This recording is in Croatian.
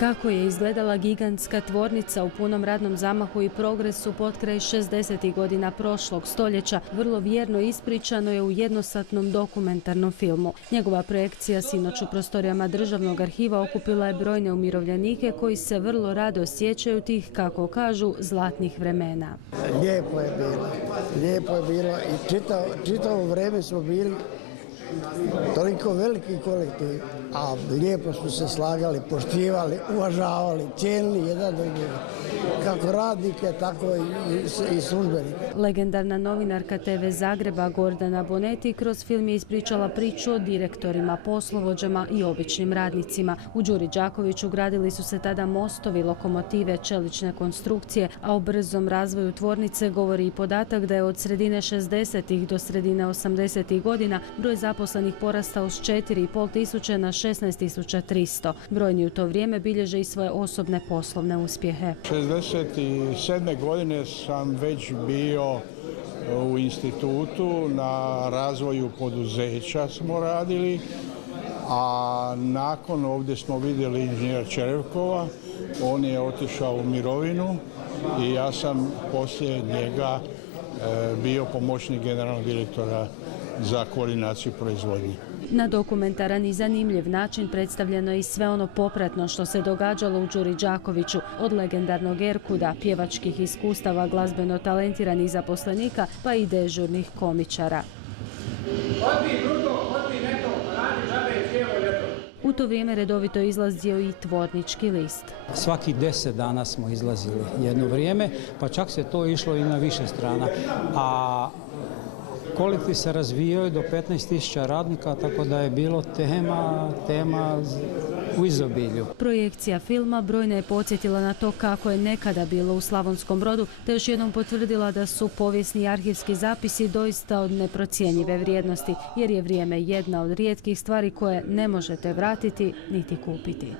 Kako je izgledala gigantska tvornica u punom radnom zamahu i progresu potkraj 60. godina prošlog stoljeća, vrlo vjerno ispričano je u jednosatnom dokumentarnom filmu. Njegova projekcija sinoć u prostorijama Državnog arhiva okupila je brojne umirovljenike koji se vrlo rado sjećaju tih, kako kažu, zlatnih vremena. Lijepo je bilo i čitavo vrijeme smo bili toliko veliki kolektiv, a lijepo smo se slagali, poštivali, uvažavali, cijenili jedan drugoga, kako radnike, tako i službenike. Legendarna novinarka TV Zagreba Gordana Boneti kroz film je ispričala priču o direktorima, poslovođama i običnim radnicima. U Đuri Đakoviću gradili su se tada mostovi, lokomotive, čelične konstrukcije, a o brzom razvoju tvornice govori i podatak da je od sredine 60. do sredine 80. godina broj zaposlenih porastao s 4,5 tisuće na 16.300. Brojni u to vrijeme bilježe i svoje osobne poslovne uspjehe. 67. godine sam već bio u institutu, na razvoju poduzeća smo radili, a nakon ovdje smo vidjeli inženjer Čerevkova, on je otišao u mirovinu i ja sam poslije njega bio pomoćnik generalnog direktora za koordinaciju proizvodnje. Na dokumentaran i zanimljiv način predstavljeno je i sve ono popratno što se događalo u Đuri Đakoviću, od legendarnog Erkuda, pjevačkih iskustava glazbeno talentiranih zaposlenika pa i dežurnih komičara. U to vrijeme redovito je izlazio i tvornički list. Svaki 10 dana smo izlazili jedno vrijeme, pa čak se to išlo i na više strana. A kolektiv se razvijao do 15.000 radnika, tako da je bilo tema u izobilju. Projekcija filma brojne je podsjetila na to kako je nekada bilo u Slavonskom Brodu, te još jednom potvrdila da su povijesni arhivski zapisi doista od neprocjenjive vrijednosti, jer je vrijeme jedna od rijetkih stvari koje ne možete vratiti niti kupiti.